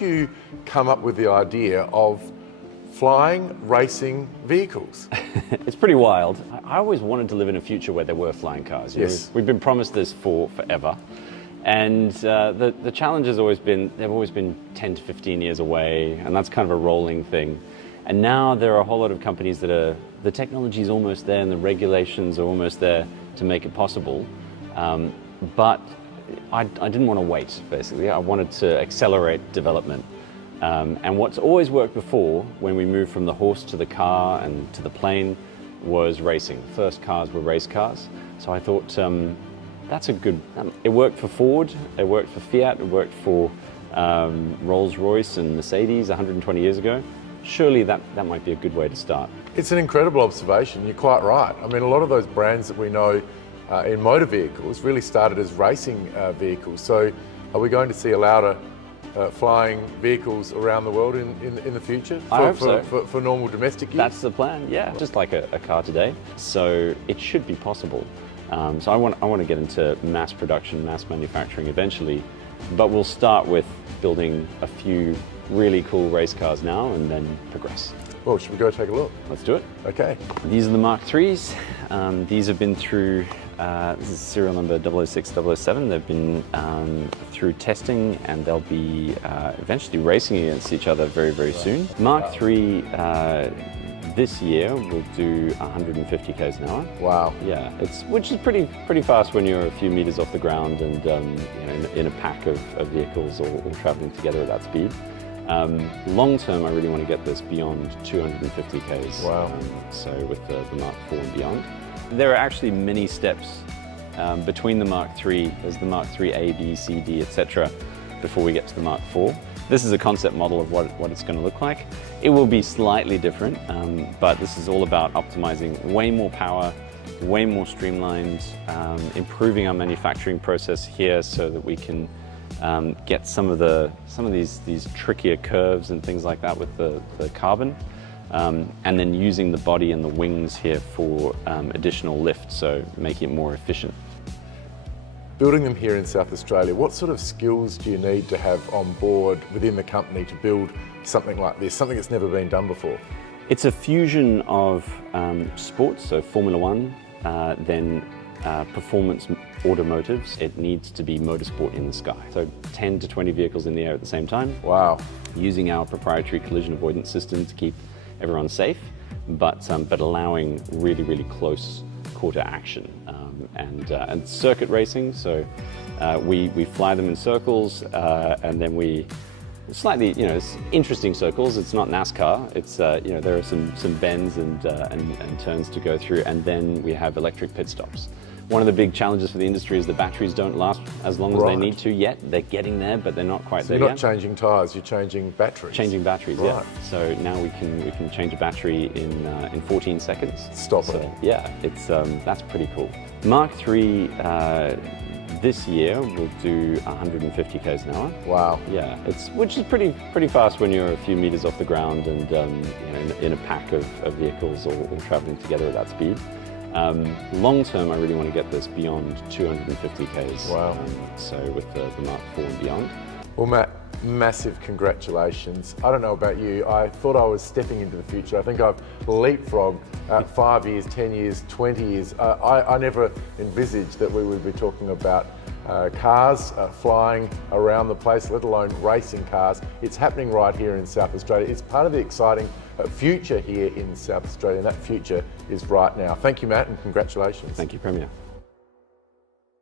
did you come up with the idea of flying, racing vehicles? It's pretty wild. I always wanted to live in a future where there were flying cars. Yes. We've been promised this for forever. And the challenge has always been, they've always been 10 to 15 years away, and that's kind of a rolling thing. And now there are a whole lot of companies that are, the technology is almost there and the regulations are almost there to make it possible. But I didn't want to wait, basically. I wanted to accelerate development. And what's always worked before, when we moved from the horse to the car and to the plane, was racing. First cars were race cars. So I thought that's a good, it worked for Ford, it worked for Fiat, it worked for Rolls-Royce and Mercedes 120 years ago. Surely that might be a good way to start. It's an incredible observation, you're quite right. I mean, a lot of those brands that we know in motor vehicles really started as racing vehicles. So are we going to see Alauda flying vehicles around the world in the future? I hope so. For normal domestic use? That's the plan, yeah. Just like a car today. So it should be possible. So I want to get into mass production, mass manufacturing eventually, but we'll start with building a few really cool race cars now and then progress. Well, should we go take a look? Let's do it. Okay. These are the Mk3s. These have been through, this is serial number 006-007. They've been through testing and they'll be eventually racing against each other very, very soon. Mk3 this year will do 150 k's an hour. Wow. Yeah, which is pretty fast when you're a few meters off the ground and you know, in a pack of vehicles all traveling together at that speed. Long term, I really want to get this beyond 250 k's. Wow. So with the Mk4 and beyond. There are actually many steps between the Mk3. There's the Mk3 A, B, C, D, etc. before we get to the Mk4. This is a concept model of what it's going to look like. It will be slightly different, but this is all about optimizing way more power, way more streamlined, improving our manufacturing process here so that we can get some of these trickier curves and things like that with the carbon, and then using the body and the wings here for additional lift, so making it more efficient. Building them here in South Australia, what sort of skills do you need to have on board within the company to build something like this, something that's never been done before? It's a fusion of sports, so Formula One, then performance automotives. It needs to be motorsport in the sky. So 10 to 20 vehicles in the air at the same time. Wow. Using our proprietary collision avoidance system to keep everyone safe, but allowing really, really close quarter action. And circuit racing, so we fly them in circles and then we slightly, you know, it's interesting circles. It's not NASCAR. It's you know, there are some bends and turns to go through, and then we have electric pit stops. One of the big challenges for the industry is the batteries don't last as long as they need to yet. They're getting there, but they're not quite there yet. You're not changing tyres, you're changing batteries. Changing batteries, right. Yeah. So now we can change a battery in 14 seconds. Stop it. Yeah, it's that's pretty cool. Mk3 this year will do 150 k's an hour. Wow. Yeah, which is pretty fast when you're a few meters off the ground and you know, in a pack of vehicles all traveling together at that speed. Long term, I really want to get this beyond 250 k's. Wow. So with the Mk4 and beyond. Well, Matt, massive congratulations. I don't know about you, I thought I was stepping into the future. I think I've leapfrogged 5 years, 10 years, 20 years. I never envisaged that we would be talking about cars flying around the place, let alone racing cars. It's happening right here in South Australia. It's part of the exciting future here in South Australia, and that future is right now. Thank you, Matt, and congratulations. Thank you, Premier.